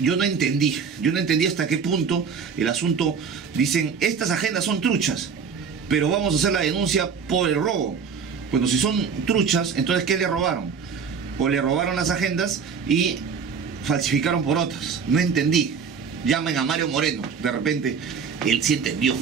yo no entendí hasta qué punto el asunto, dicen, estas agendas son truchas, pero vamos a hacer la denuncia por el robo. Bueno, si son truchas, entonces ¿qué le robaron? O le robaron las agendas y falsificaron por otras. No entendí. Llamen a Mario Moreno, de repente él sí entendió.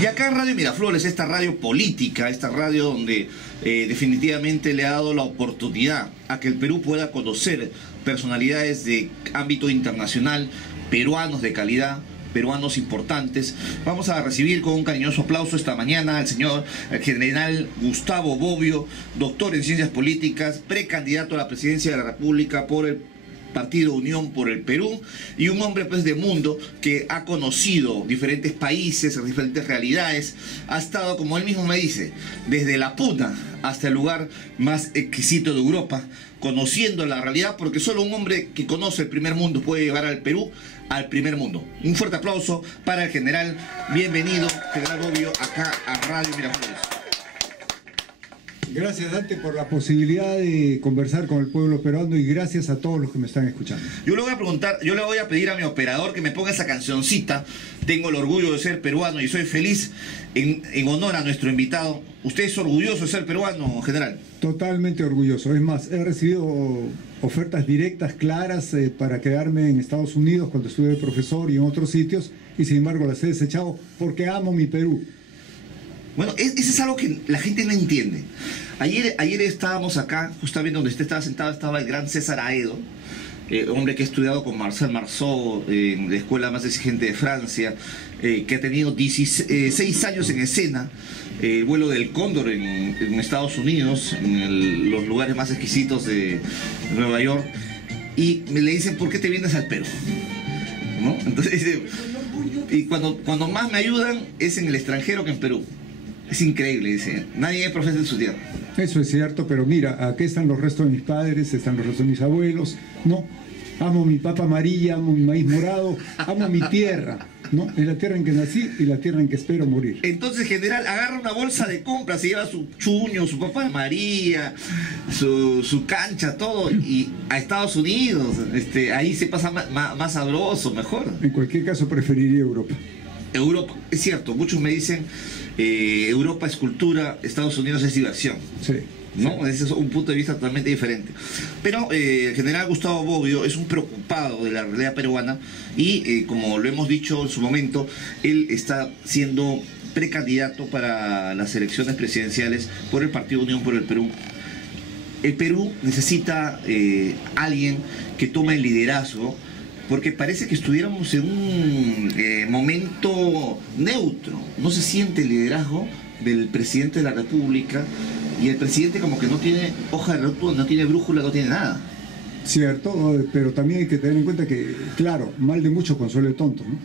Y acá en Radio Miraflores, esta radio política, esta radio donde definitivamente le ha dado la oportunidad a que el Perú pueda conocer personalidades de ámbito internacional, peruanos de calidad, peruanos importantes. Vamos a recibir con un cariñoso aplauso esta mañana al señor general Gustavo Bobbio, doctor en Ciencias Políticas, precandidato a la presidencia de la República por el Partido Unión por el Perú, y un hombre pues de mundo que ha conocido diferentes países, diferentes realidades, ha estado, como él mismo me dice, desde la puna hasta el lugar más exquisito de Europa, conociendo la realidad, porque solo un hombre que conoce el primer mundo puede llevar al Perú al primer mundo. Un fuerte aplauso para el general. Bienvenido, general Bobbio, acá a Radio Miraflores. Gracias, Dante, por la posibilidad de conversar con el pueblo peruano, y gracias a todos los que me están escuchando. Yo le voy a preguntar, yo le voy a pedir a mi operador que me ponga esa cancioncita, Tengo el orgullo de ser peruano y soy feliz, en honor a nuestro invitado. ¿Usted es orgulloso de ser peruano, general? Totalmente orgulloso. Es más, he recibido ofertas directas, claras, para quedarme en Estados Unidos cuando estuve de profesor y en otros sitios, y sin embargo las he desechado porque amo mi Perú. Bueno, eso es algo que la gente no entiende. Ayer estábamos acá, justamente donde usted estaba sentado, estaba el gran César Aedo, hombre que ha estudiado con Marcel Marceau en la escuela más exigente de Francia, que ha tenido 16 años en escena, el vuelo del Cóndor en Estados Unidos, en los lugares más exquisitos de Nueva York, y le dicen, ¿por qué te vienes al Perú? ¿No? Entonces dice, y cuando más me ayudan es en el extranjero que en Perú. Es increíble, dice, nadie es profeta en su tierra. Eso es cierto, pero mira, aquí están los restos de mis padres, están los restos de mis abuelos, ¿no? Amo mi papa amarilla, amo mi maíz morado, amo mi tierra, ¿no? Es la tierra en que nací y la tierra en que espero morir. Entonces, general, agarra una bolsa de compras, se lleva su chuño, su papa María, su cancha, todo, y a Estados Unidos, ahí se pasa más sabroso, mejor. En cualquier caso, preferiría Europa. Europa, es cierto, muchos me dicen, Europa es cultura, Estados Unidos es diversión. Sí. ¿No? Ese es un punto de vista totalmente diferente. Pero el general Gustavo Bobbio es un preocupado de la realidad peruana y, como lo hemos dicho en su momento, él está siendo precandidato para las elecciones presidenciales por el Partido Unión por el Perú. El Perú necesita alguien que tome el liderazgo, porque parece que estuviéramos en un momento neutro. No se siente el liderazgo del presidente de la República, y el presidente como que no tiene hoja de ruta, no tiene brújula, no tiene nada. Cierto, pero también hay que tener en cuenta que, claro, mal de mucho consuelo de tonto, ¿no?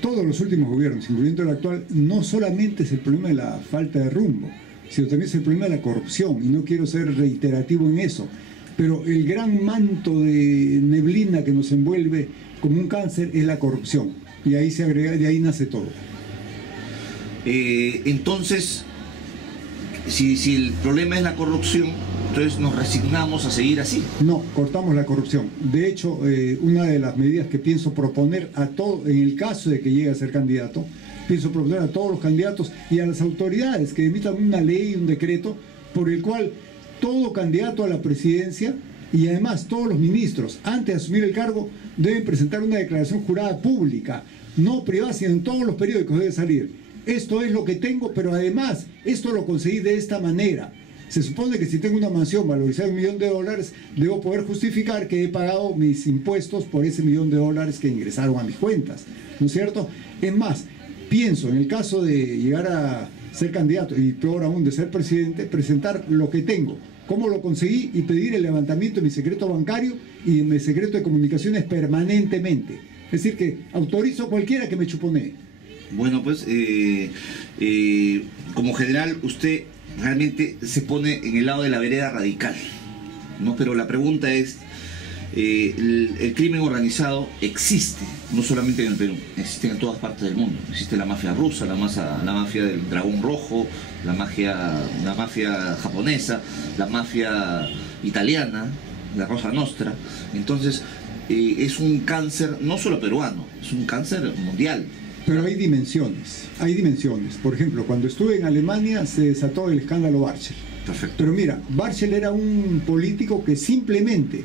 Todos los últimos gobiernos, incluyendo el actual, no solamente es el problema de la falta de rumbo, sino también es el problema de la corrupción, y no quiero ser reiterativo en eso, pero el gran manto de neblina que nos envuelve como un cáncer es la corrupción, y ahí se agrega, de ahí nace todo. Entonces, si el problema es la corrupción, entonces nos resignamos a seguir así. No, cortamos la corrupción. De hecho, una de las medidas que pienso proponer a todos, en el caso de que llegue a ser candidato, pienso proponer a todos los candidatos y a las autoridades que emitan una ley, un decreto, por el cual todo candidato a la presidencia y además todos los ministros, antes de asumir el cargo, deben presentar una declaración jurada pública, no privada, sino en todos los periódicos debe salir. Esto es lo que tengo, pero además, esto lo conseguí de esta manera. Se supone que si tengo una mansión valorizada en $1 millón, debo poder justificar que he pagado mis impuestos por ese $1 millón que ingresaron a mis cuentas, ¿no es cierto? Es más, pienso, en el caso de llegar a ser candidato, y peor aún de ser presidente, presentar lo que tengo, cómo lo conseguí, y pedir el levantamiento de mi secreto bancario y de mi secreto de comunicaciones permanentemente. Es decir, que autorizo a cualquiera que me chuponee. Bueno, pues, como general, usted realmente se pone en el lado de la vereda radical, ¿no? Pero la pregunta es, el crimen organizado existe, no solamente en el Perú, existe en todas partes del mundo. Existe la mafia rusa, la mafia del dragón rojo, la mafia japonesa, la mafia italiana, la Cosa Nostra. Entonces, es un cáncer no solo peruano, es un cáncer mundial. Pero hay dimensiones, hay dimensiones. Por ejemplo, cuando estuve en Alemania se desató el escándalo Barchel. Perfecto. Pero mira, Barchel era un político que simplemente,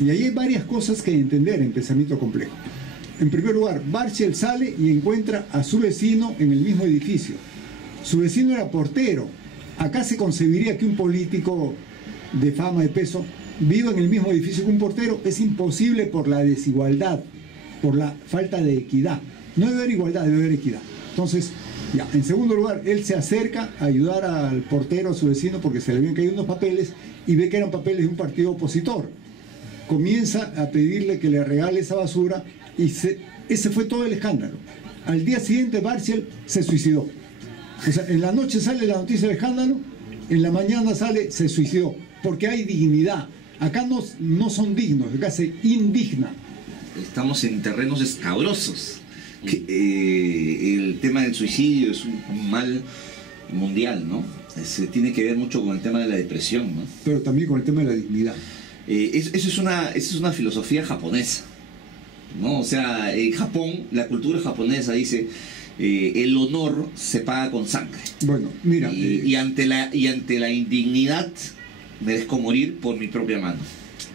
y ahí hay varias cosas que entender en pensamiento complejo. En primer lugar, Barchel sale y encuentra a su vecino en el mismo edificio. Su vecino era portero. Acá se concebiría que un político de fama, de peso, viva en el mismo edificio que un portero. Es imposible por la desigualdad, por la falta de equidad. No debe haber igualdad, debe haber equidad. Entonces, ya, en segundo lugar, él se acerca a ayudar al portero, a su vecino, porque se le habían caído unos papeles y ve que eran papeles de un partido opositor. Comienza a pedirle que le regale esa basura y ese fue todo el escándalo. Al día siguiente, Barchel se suicidó. O sea, en la noche sale la noticia del escándalo, en la mañana sale, se suicidó, porque hay dignidad. Acá no son dignos, acá se indigna. Estamos en terrenos escabrosos. El tema del suicidio es un mal mundial, ¿no? Se tiene que ver mucho con el tema de la depresión, ¿no? Pero también con el tema de la dignidad. Eso es una filosofía japonesa, ¿no? O sea, en Japón, la cultura japonesa dice, el honor se paga con sangre. Bueno, mira... Y ante la indignidad merezco morir por mi propia mano,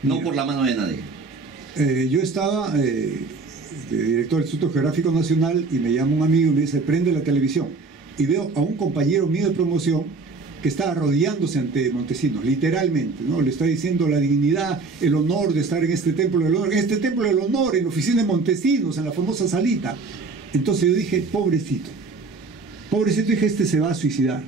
no por la mano de nadie. Yo estaba... director del Instituto Geográfico Nacional, y me llama un amigo y me dice, prende la televisión, y veo a un compañero mío de promoción que está arrodillándose ante Montesinos, literalmente, ¿no? Le está diciendo la dignidad, el honor de estar en este templo del honor, en la oficina de Montesinos, en la famosa salita. Entonces yo dije, pobrecito, dije, este se va a suicidar,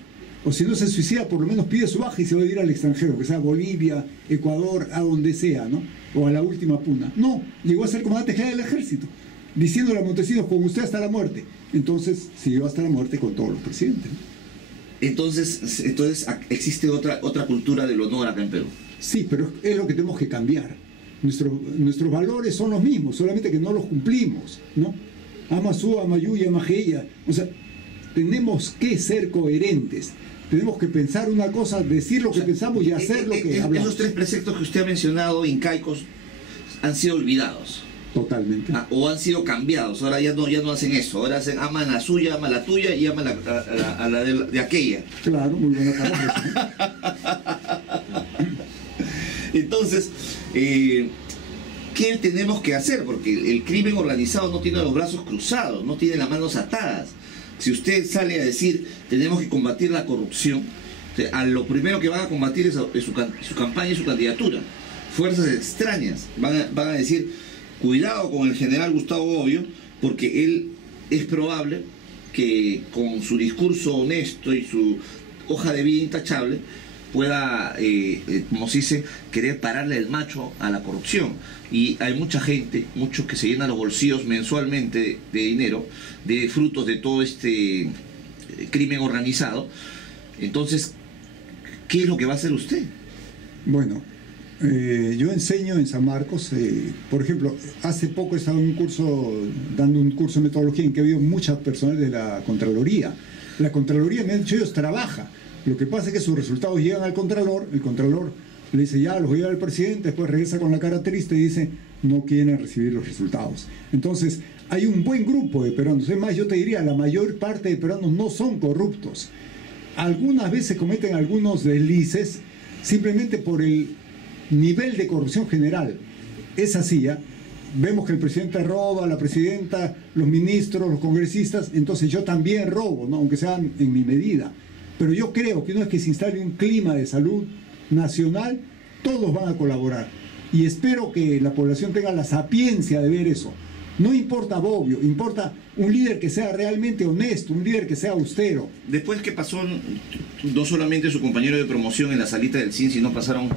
o si no se suicida, por lo menos pide su baja y se va a ir al extranjero, que sea Bolivia, Ecuador, a donde sea, ¿no? O a la última puna. No, llegó a ser comandante general del ejército, diciéndole a Montesinos, con usted hasta la muerte. Entonces siguió hasta la muerte con todos los presidentes, ¿no? Entonces existe otra cultura del honor acá en Perú. Sí, pero es lo que tenemos que cambiar. Nuestros valores son los mismos, solamente que no los cumplimos, ¿no? Amasú, Amayuya, Amajeya. O sea, tenemos que ser coherentes. Tenemos que pensar una cosa, decir lo que pensamos y hacer lo que hablamos. Esos tres preceptos que usted ha mencionado, incaicos, han sido olvidados. Totalmente. O han sido cambiados. Ahora ya no hacen eso. Ahora hacen ama la suya, ama la tuya y ama a la de aquella. Claro, muy buena palabra. Entonces, ¿qué tenemos que hacer? Porque el crimen organizado no tiene los brazos cruzados, no tiene las manos atadas. Si usted sale a decir, tenemos que combatir la corrupción, a lo primero que van a combatir es su campaña y su candidatura. Fuerzas extrañas van a decir, cuidado con el general Gustavo Bobbio, porque él es probable que con su discurso honesto y su hoja de vida intachable pueda, como se dice, querer pararle el macho a la corrupción. Y hay mucha gente, muchos que se llenan los bolsillos mensualmente de dinero, de frutos de todo este crimen organizado. Entonces, ¿qué es lo que va a hacer usted? Bueno, yo enseño en San Marcos, por ejemplo, hace poco he estado dando un curso de metodología en que ha habido muchas personas de la Contraloría. La Contraloría, me han dicho ellos, trabaja. Lo que pasa es que sus resultados llegan al Contralor, el Contralor le dice, ya, los voy a llevar al presidente, después regresa con la cara triste y dice, no quieren recibir los resultados. Entonces, hay un buen grupo de peruanos. Es más, yo te diría, la mayor parte de peruanos no son corruptos. Algunas veces cometen algunos deslices simplemente por el nivel de corrupción general. Es así, ¿ya? Vemos que el presidente roba, la presidenta, los ministros, los congresistas, entonces yo también robo, ¿no? Aunque sea en mi medida. Pero yo creo que una vez que se instale un clima de salud nacional, todos van a colaborar. Y espero que la población tenga la sapiencia de ver eso. No importa Bobbio, importa un líder que sea realmente honesto, un líder que sea austero. Después que pasó, no solamente su compañero de promoción en la salita del CIN, sino pasaron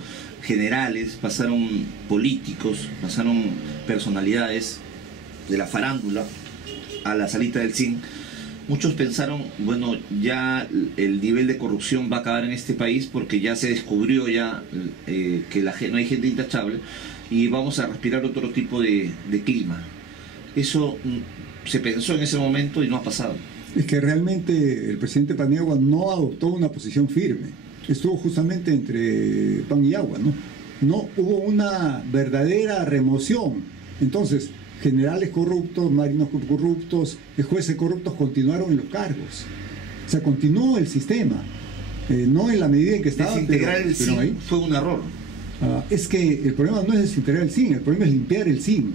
generales, pasaron políticos, pasaron personalidades de la farándula a la salita del CIN. Muchos pensaron, bueno, ya el nivel de corrupción va a acabar en este país porque ya se descubrió ya que no hay gente intachable. y vamos a respirar otro tipo de clima. Eso se pensó en ese momento y no ha pasado. Es que realmente el presidente Paniagua no adoptó una posición firme. Estuvo justamente entre pan y agua, ¿no? No hubo una verdadera remoción. Entonces, generales corruptos, marinos corruptos, jueces corruptos continuaron en los cargos. O sea, continuó el sistema. No en la medida en que estaba. Desintegrar el pero SIN fue un error. Es que el problema no es desintegrar el SIN, el problema es limpiar el SIN.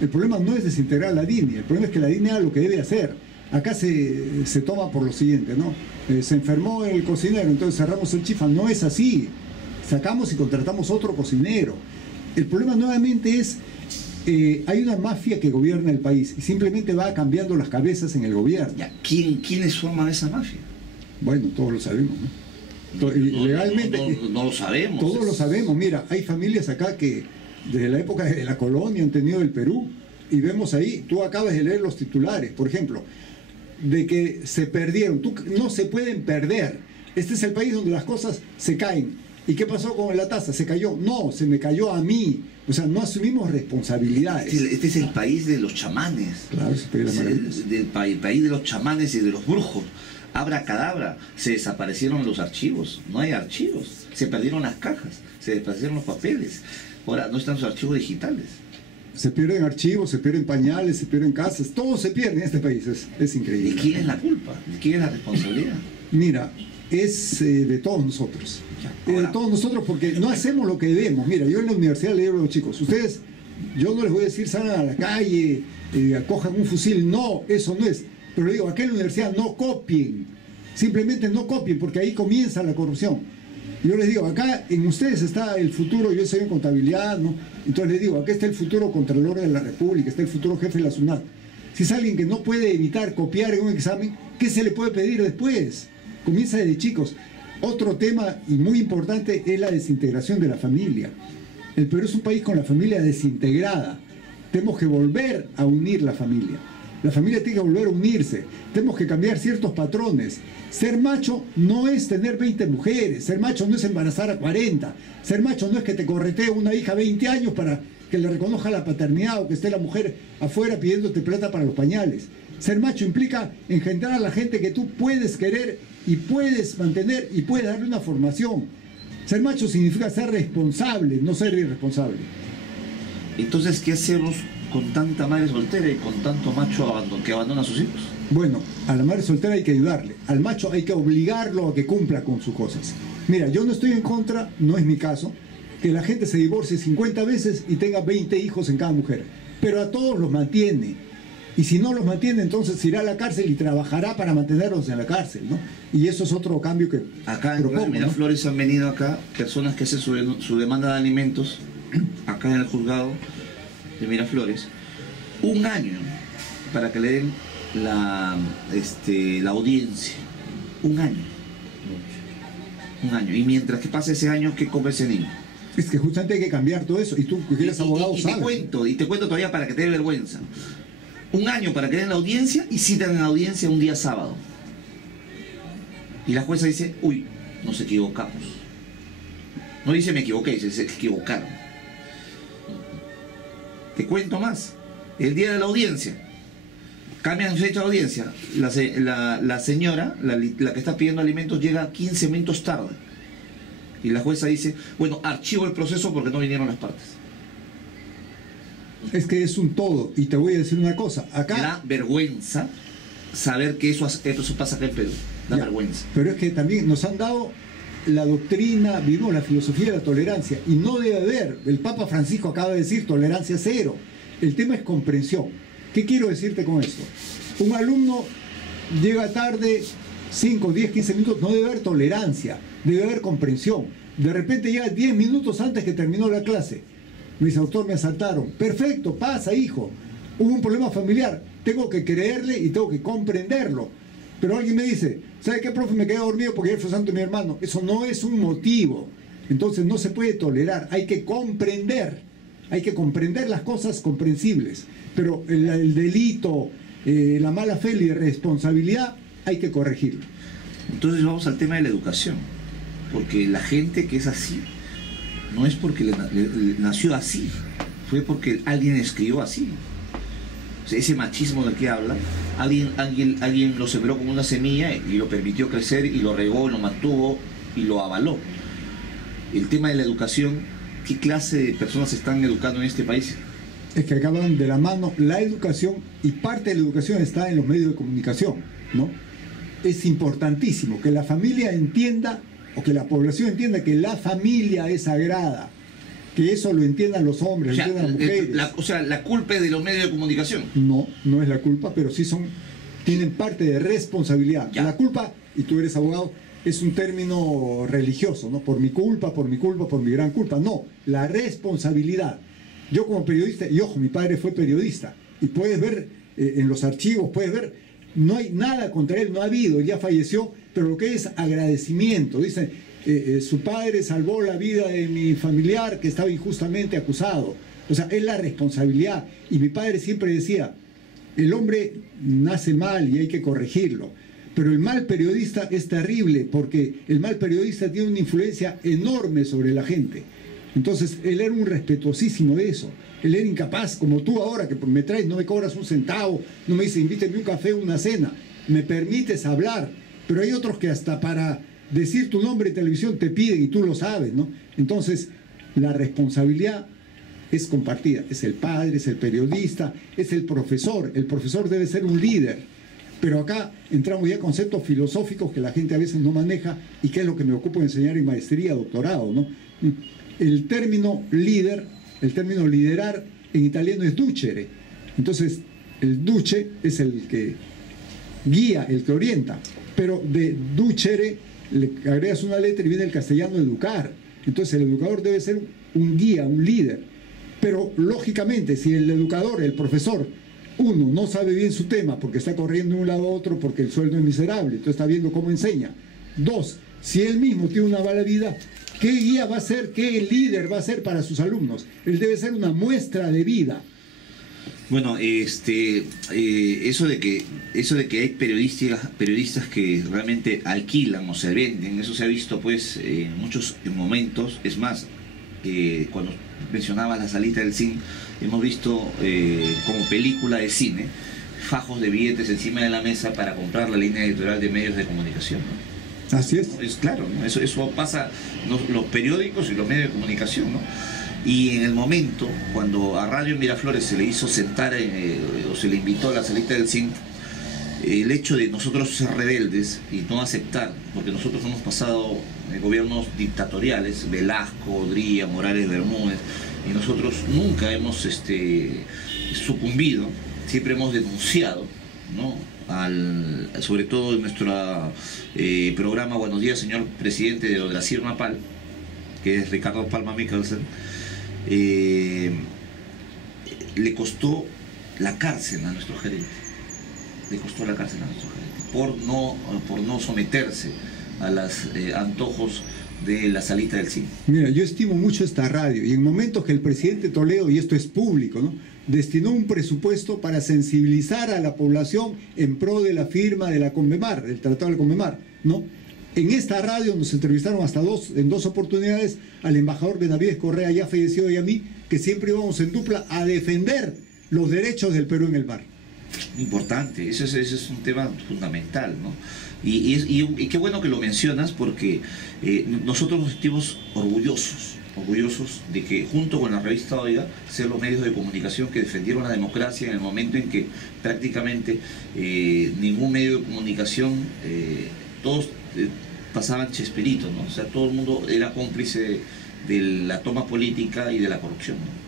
El problema no es desintegrar la DINI, el problema es que la DINI haga lo que debe hacer. Acá se toma por lo siguiente, ¿no? Se enfermó el cocinero, entonces cerramos el Chifa. No es así. Sacamos y contratamos otro cocinero. El problema nuevamente es, hay una mafia que gobierna el país y simplemente va cambiando las cabezas en el gobierno. Ya, ¿quiénes forman esa mafia? Bueno, todos lo sabemos, ¿no? Legalmente no lo sabemos. Todos lo sabemos. Mira, hay familias acá que desde la época de la colonia han tenido el Perú y vemos ahí, tú acabas de leer los titulares, por ejemplo, de que se perdieron. No se pueden perder. Este es el país donde las cosas se caen. ¿Y qué pasó con la tasa? ¿Se cayó? No, se me cayó a mí. O sea, no asumimos responsabilidades. Este es el país de los chamanes. Claro, es el país de los chamanes y de los brujos. Abracadabra, se desaparecieron los archivos, no hay archivos, se perdieron las cajas, se desaparecieron los papeles, ahora no están sus archivos digitales. Se pierden archivos, se pierden pañales, se pierden casas, todo se pierde en este país, es increíble. ¿De quién es la culpa? ¿De quién es la responsabilidad? Mira, es de todos nosotros, de todos nosotros porque no hacemos lo que debemos. Mira, yo en la universidad le digo a los chicos, ustedes, yo no les voy a decir salgan a la calle, cojan un fusil, no, eso no es. Pero digo, acá en la universidad no copien, simplemente no copien, porque ahí comienza la corrupción. Yo les digo, acá en ustedes está el futuro, yo soy en contabilidad, ¿no? Entonces les digo, acá está el futuro Contralor de la República, está el futuro jefe de la SUNAT. Si es alguien que no puede evitar copiar en un examen, ¿qué se le puede pedir después? Comienza desde chicos. Otro tema y muy importante es la desintegración de la familia. El Perú es un país con la familia desintegrada. Tenemos que volver a unir la familia. La familia tiene que volver a unirse. Tenemos que cambiar ciertos patrones. Ser macho no es tener 20 mujeres. Ser macho no es embarazar a 40. Ser macho no es que te corretee una hija 20 años para que le reconozca la paternidad o que esté la mujer afuera pidiéndote plata para los pañales. Ser macho implica engendrar a la gente que tú puedes querer y puedes mantener y puedes darle una formación. Ser macho significa ser responsable, no ser irresponsable. Entonces, ¿qué hacemos con tanta madre soltera y con tanto macho que abandona a sus hijos? Bueno, a la madre soltera hay que ayudarle, al macho hay que obligarlo a que cumpla con sus cosas. Mira, yo no estoy en contra, no es mi caso, que la gente se divorcie 50 veces y tenga 20 hijos en cada mujer, pero a todos los mantiene. Y si no los mantiene, entonces irá a la cárcel y trabajará para mantenerlos en la cárcel, ¿no? Y eso es otro cambio que acá en Miraflores, ¿no? Han venido acá personas que hacen su demanda de alimentos, acá en el juzgado de Miraflores, un año para que le den la audiencia. Un año. Y mientras que pase ese año, ¿qué come ese niño? Es que justamente hay que cambiar todo eso. Y tú que eres abogado sabes. Te cuento todavía para que te dé vergüenza. Un año para que den la audiencia y citan la audiencia un día sábado. Y la jueza dice, uy, nos equivocamos. No dice me equivoqué, dice se equivocaron. Te cuento más. El día de la audiencia, cambian fecha de audiencia. La señora, la que está pidiendo alimentos, llega 15 minutos tarde. Y la jueza dice, bueno, archivo el proceso porque no vinieron las partes. Es que es un todo. Y te voy a decir una cosa. Acá da vergüenza saber que eso pasa acá en Perú. Da vergüenza. Pero es que también nos han dado la doctrina, vivimos la filosofía de la tolerancia. Y no debe haber. El Papa Francisco acaba de decir tolerancia cero. El tema es comprensión. ¿Qué quiero decirte con esto? Un alumno llega tarde 5, 10, 15 minutos, no debe haber tolerancia, debe haber comprensión. De repente llega 10 minutos antes que terminó la clase. Me dice, autor, me asaltaron. Perfecto, pasa, hijo. Hubo un problema familiar. Tengo que creerle y tengo que comprenderlo. Pero alguien me dice, ¿sabe qué, profe? Me quedé dormido porque ayer fue santo mi hermano. Eso no es un motivo. Entonces no se puede tolerar. Hay que comprender. Hay que comprender las cosas comprensibles. Pero el delito, la mala fe y la irresponsabilidad, hay que corregirlo. Entonces vamos al tema de la educación. Porque la gente que es así no es porque nació así, fue porque alguien escribió así. O sea, ese machismo del que habla, alguien lo sembró como una semilla y lo permitió crecer y lo regó, lo mantuvo y lo avaló. El tema de la educación, ¿qué clase de personas se están educando en este país? Es que acaban de la mano la educación, y parte de la educación está en los medios de comunicación, ¿no? Es importantísimo que la familia entienda, o que la población entienda, que la familia es sagrada, que eso lo entiendan los hombres, O sea, lo entiendan las mujeres. La culpa es de los medios de comunicación. No, no es la culpa, pero sí tienen parte de responsabilidad. Ya. La culpa, y tú eres abogado, es un término religioso, ¿no? Por mi culpa, por mi gran culpa. No, la responsabilidad. Yo como periodista, y ojo, mi padre fue periodista, y puedes ver en los archivos, puedes ver, no hay nada contra él, no ha habido, ya falleció, pero lo que es agradecimiento, dice, su padre salvó la vida de mi familiar que estaba injustamente acusado. O sea, es la responsabilidad. Y mi padre siempre decía, el hombre nace mal y hay que corregirlo, pero el mal periodista es terrible, porque el mal periodista tiene una influencia enorme sobre la gente. Entonces, él era un respetuosísimo de eso. Él era incapaz, como tú ahora, que me traes, no me cobras un centavo, no me dices, invíteme un café, una cena, me permites hablar. Pero hay otros que hasta para decir tu nombre en televisión te piden, y tú lo sabes, ¿no? Entonces, la responsabilidad es compartida. Es el padre, es el periodista, es el profesor. El profesor debe ser un líder. Pero acá entramos ya a conceptos filosóficos que la gente a veces no maneja, y que es lo que me ocupo de enseñar en maestría, doctorado, ¿no? El término líder, el término liderar en italiano es ducere. Entonces, el duce es el que guía, el que orienta. Pero de ducere le agregas una letra y viene el castellano educar. Entonces, el educador debe ser un guía, un líder. Pero, lógicamente, si el educador, el profesor, uno, no sabe bien su tema porque está corriendo de un lado a otro porque el sueldo es miserable, entonces está viendo cómo enseña. Dos, si él mismo tiene una mala vida, ¿qué guía va a ser, qué líder va a ser para sus alumnos? Él debe ser una muestra de vida. Bueno, eso de que hay periodistas que realmente alquilan o se venden, eso se ha visto pues en muchos momentos. Es más, cuando mencionabas La Salita del Zinc, hemos visto como película de cine fajos de billetes encima de la mesa para comprar la línea editorial de medios de comunicación, ¿no? Así es. Es claro, ¿no? Eso pasa los periódicos y los medios de comunicación, ¿no? Y en el momento, cuando a Radio Miraflores se le hizo sentar o se le invitó a La Salita del Zinc, el hecho de nosotros ser rebeldes y no aceptar, porque nosotros hemos pasado gobiernos dictatoriales, Velasco, Dría, Morales Bermúdez, y nosotros nunca hemos sucumbido, siempre hemos denunciado, ¿no? Sobre todo en nuestro programa Buenos Días, señor presidente, de lo de la CIRMAPAL, que es Ricardo Palma Mikkelsen, le costó la cárcel a nuestro gerente. Le costó la cárcel a nuestro gerente por no someterse a los antojos de La Salita del Zinc. Mira, yo estimo mucho esta radio, y en momentos que el presidente Toledo, y esto es público, ¿no?, destinó un presupuesto para sensibilizar a la población en pro de la firma de la Conmemar, del Tratado de la Conmemar, ¿no? En esta radio nos entrevistaron en dos oportunidades al embajador Benavides Correa, ya fallecido, y a mí, que siempre íbamos en dupla a defender los derechos del Perú en el mar. Importante, ese es un tema fundamental, ¿no? Y qué bueno que lo mencionas, porque nosotros nos sentimos orgullosos de que junto con la revista Oiga sean los medios de comunicación que defendieron la democracia en el momento en que prácticamente ningún medio de comunicación, todos pasaban Chespirito, ¿no? O sea, todo el mundo era cómplice de la toma política y de la corrupción, ¿no?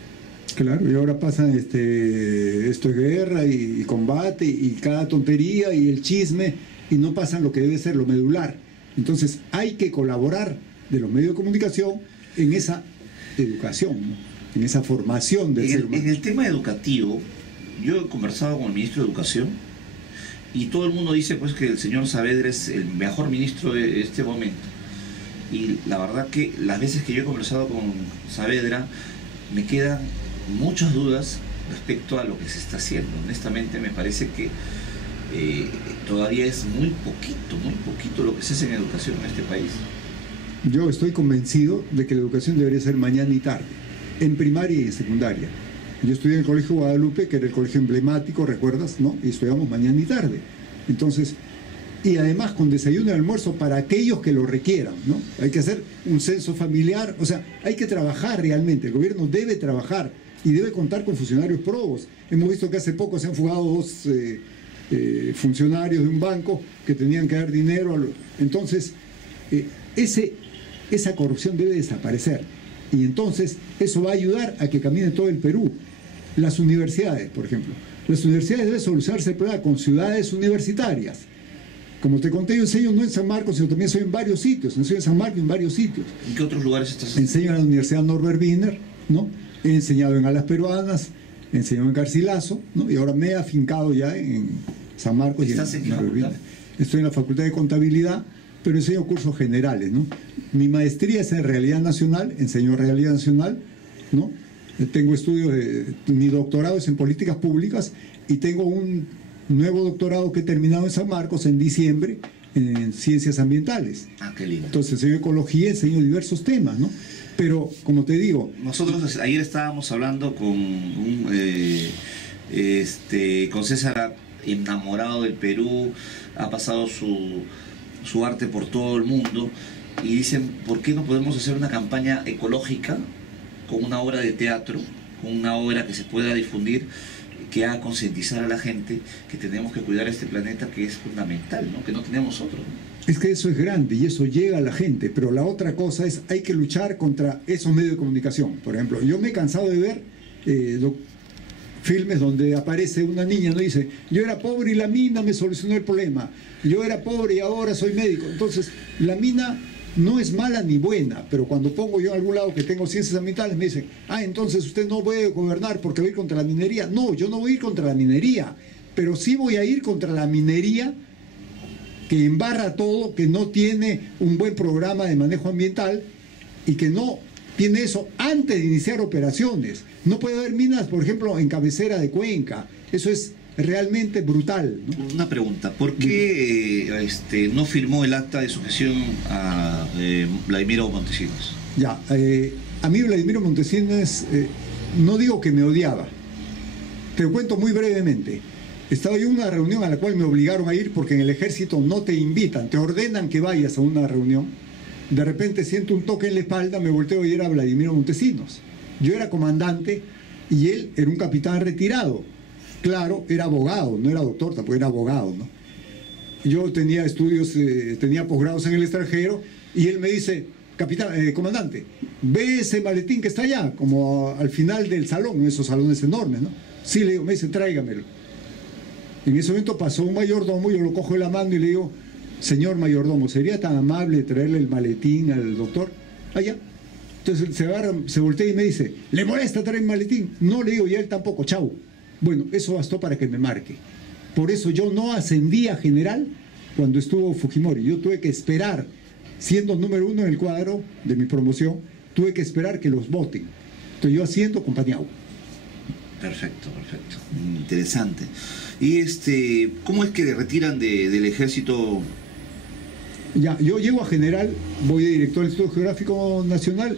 Claro, y ahora pasan esto es guerra y combate y cada tontería y el chisme, y no pasan lo que debe ser lo medular. Entonces hay que colaborar de los medios de comunicación en esa educación, ¿no?, en esa formación del ser humano. En el tema educativo, yo he conversado con el ministro de Educación y todo el mundo dice pues que el señor Saavedra es el mejor ministro de este momento. Y la verdad que las veces que yo he conversado con Saavedra me quedan muchas dudas respecto a lo que se está haciendo. Honestamente me parece que todavía es muy poquito lo que se hace en educación en este país. Yo estoy convencido de que la educación debería ser mañana y tarde, en primaria y en secundaria. Yo estudié en el Colegio Guadalupe, que era el colegio emblemático, ¿recuerdas? ¿No? Y estudiamos mañana y tarde. Entonces, y además con desayuno y almuerzo para aquellos que lo requieran, ¿no? Hay que hacer un censo familiar, o sea, hay que trabajar realmente, el gobierno debe trabajar y debe contar con funcionarios probos. Hemos visto que hace poco se han fugado dos funcionarios de un banco que tenían que dar dinero. Entonces, esa corrupción debe desaparecer. Y entonces eso va a ayudar a que camine todo el Perú. Las universidades, por ejemplo. Las universidades deben solucionarse el problema con ciudades universitarias. Como te conté, yo enseño no en San Marcos, sino también soy en varios sitios. Enseño en San Marcos y en varios sitios. ¿En qué otros lugares estás? Enseño en la Universidad Norbert Wiener, ¿no? He enseñado en Alas Peruanas, he enseñado en Garcilaso, ¿no? Y ahora me he afincado ya en San Marcos. ¿Estás en qué facultad? Estoy en la Facultad de Contabilidad, pero enseño cursos generales, ¿no? Mi maestría es en Realidad Nacional, enseño Realidad Nacional, ¿no? Tengo estudios, mi doctorado es en Políticas Públicas y tengo un nuevo doctorado que he terminado en San Marcos en diciembre en Ciencias Ambientales. Ah, qué lindo. Entonces enseño ecología, enseño diversos temas, ¿no? Pero, como te digo... Nosotros ayer estábamos hablando con con César, enamorado del Perú, ha pasado su arte por todo el mundo, y dicen, ¿por qué no podemos hacer una campaña ecológica con una obra de teatro, con una obra que se pueda difundir, que haga concientizar a la gente que tenemos que cuidar este planeta, que es fundamental, ¿no? Que no tenemos otro, ¿no? Es que eso es grande y eso llega a la gente, pero la otra cosa es, hay que luchar contra esos medios de comunicación. Por ejemplo, yo me he cansado de ver filmes donde aparece una niña, ¿no? Dice, yo era pobre y la mina me solucionó el problema, yo era pobre y ahora soy médico. Entonces, la mina no es mala ni buena, pero cuando pongo yo a algún lado que tengo ciencias ambientales, me dicen, entonces usted no puede gobernar porque va a ir contra la minería. No, yo no voy a ir contra la minería, pero sí voy a ir contra la minería que embarra todo, que no tiene un buen programa de manejo ambiental y que no tiene eso antes de iniciar operaciones. No puede haber minas, por ejemplo, en cabecera de Cuenca. Eso es realmente brutal, ¿no? Una pregunta, ¿por qué no firmó el acta de sujeción a Vladimiro Montesinos? Ya, a mí Vladimiro Montesinos, no digo que me odiaba, te cuento muy brevemente. Estaba yo en una reunión a la cual me obligaron a ir porque en el ejército no te invitan, te ordenan que vayas a una reunión. De repente siento un toque en la espalda, me volteo y era Vladimiro Montesinos. Yo era comandante y él era un capitán retirado. Claro, era abogado, no era doctor, tampoco era abogado, ¿no? Yo tenía estudios, tenía posgrados en el extranjero y él me dice, capitán, comandante, ve ese maletín que está allá, como al final del salón, esos salones enormes, ¿no? Sí, le digo, me dice, tráigamelo. En ese momento pasó un mayordomo, yo lo cojo de la mano y le digo, señor mayordomo, ¿sería tan amable traerle el maletín al doctor? Allá. Entonces se voltea y me dice, ¿le molesta traer el maletín? No, le digo, y él tampoco, chau. Bueno, eso bastó para que me marque. Por eso yo no ascendí a general cuando estuvo Fujimori. Yo tuve que esperar, siendo número 1 en el cuadro de mi promoción, tuve que esperar que los voten. Entonces yo asciendo acompañado. Perfecto, perfecto. Interesante. Y ¿cómo es que le retiran del ejército? Ya, yo llego a general, voy de director del Instituto Geográfico Nacional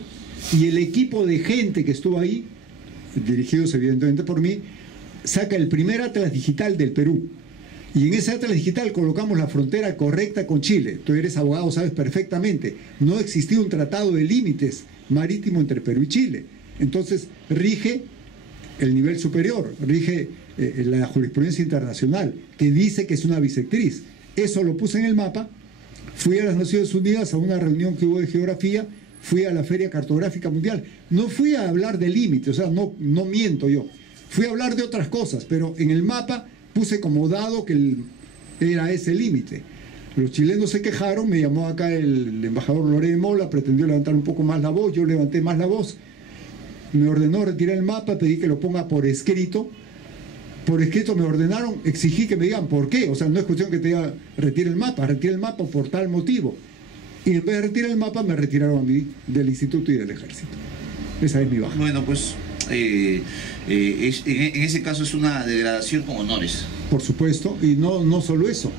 y el equipo de gente que estuvo ahí, dirigidos evidentemente por mí, saca el primer atlas digital del Perú. Y en ese atlas digital colocamos la frontera correcta con Chile. Tú eres abogado, sabes perfectamente. No existía un tratado de límites marítimo entre Perú y Chile. Entonces rige el nivel superior, rige la jurisprudencia internacional, que dice que es una bisectriz. Eso lo puse en el mapa. Fui a las Naciones Unidas a una reunión que hubo de geografía, fui a la Feria Cartográfica Mundial. No fui a hablar de límites, o sea, no miento yo. Fui a hablar de otras cosas, pero en el mapa puse como dado que era ese límite. Los chilenos se quejaron, me llamó acá el embajador Loré de Mola, pretendió levantar un poco más la voz, yo levanté más la voz, me ordenó retirar el mapa, pedí que lo ponga por escrito. Por escrito me ordenaron, exigí que me digan por qué. O sea, no es cuestión que te diga retire el mapa por tal motivo. Y en vez de retirar el mapa, me retiraron a mí del instituto y del ejército. Esa es mi baja. Bueno, pues en ese caso es una degradación con honores. Por supuesto, y no solo eso.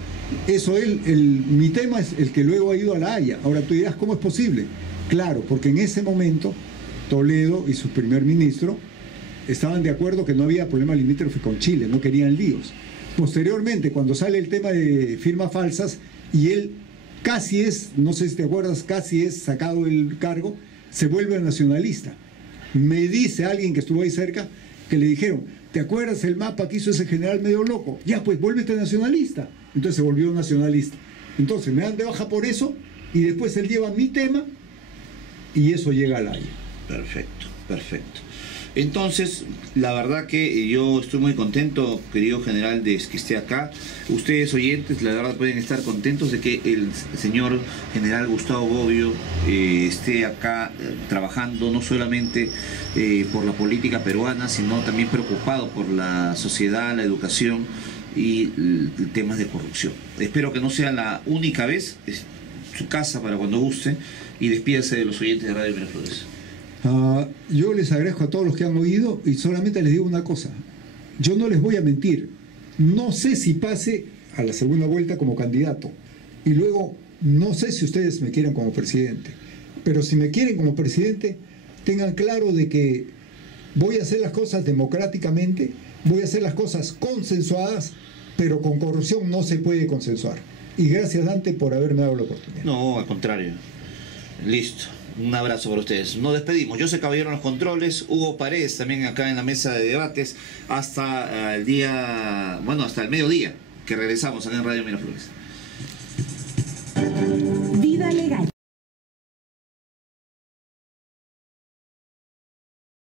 Eso mi tema es el que luego ha ido a La Haya. Ahora tú dirás, ¿cómo es posible? Claro, porque en ese momento Toledo y su primer ministro estaban de acuerdo que no había problema limítrofe con Chile, no querían líos. Posteriormente, cuando sale el tema de firmas falsas y él casi es, no sé si te acuerdas, casi es sacado del cargo, se vuelve nacionalista. Me dice alguien que estuvo ahí cerca que le dijeron, ¿te acuerdas el mapa que hizo ese general medio loco? Ya, pues vuélvete nacionalista. Entonces se volvió nacionalista. Entonces me dan de baja por eso y después él lleva mi tema y eso llega a La Haya. Perfecto, perfecto. Entonces, la verdad que yo estoy muy contento, querido general, de que esté acá. Ustedes, oyentes, la verdad pueden estar contentos de que el señor general Gustavo Bobbio esté acá trabajando no solamente por la política peruana, sino también preocupado por la sociedad, la educación y temas de corrupción. Espero que no sea la única vez, es su casa para cuando guste, y despídase de los oyentes de Radio Miraflores. Yo les agradezco a todos los que han oído y solamente les digo una cosa, yo no les voy a mentir, no sé si pase a la segunda vuelta como candidato y luego no sé si ustedes me quieren como presidente, pero si me quieren como presidente tengan claro de que voy a hacer las cosas democráticamente, voy a hacer las cosas consensuadas, pero con corrupción no se puede consensuar. Y gracias, Dante, por haberme dado la oportunidad. No, al contrario. Listo. Un abrazo para ustedes. Nos despedimos. Yo soy Caballero en los controles, Hugo Paredes también acá en la mesa de debates hasta el día, bueno, hasta el mediodía que regresamos acá en Radio Miraflores.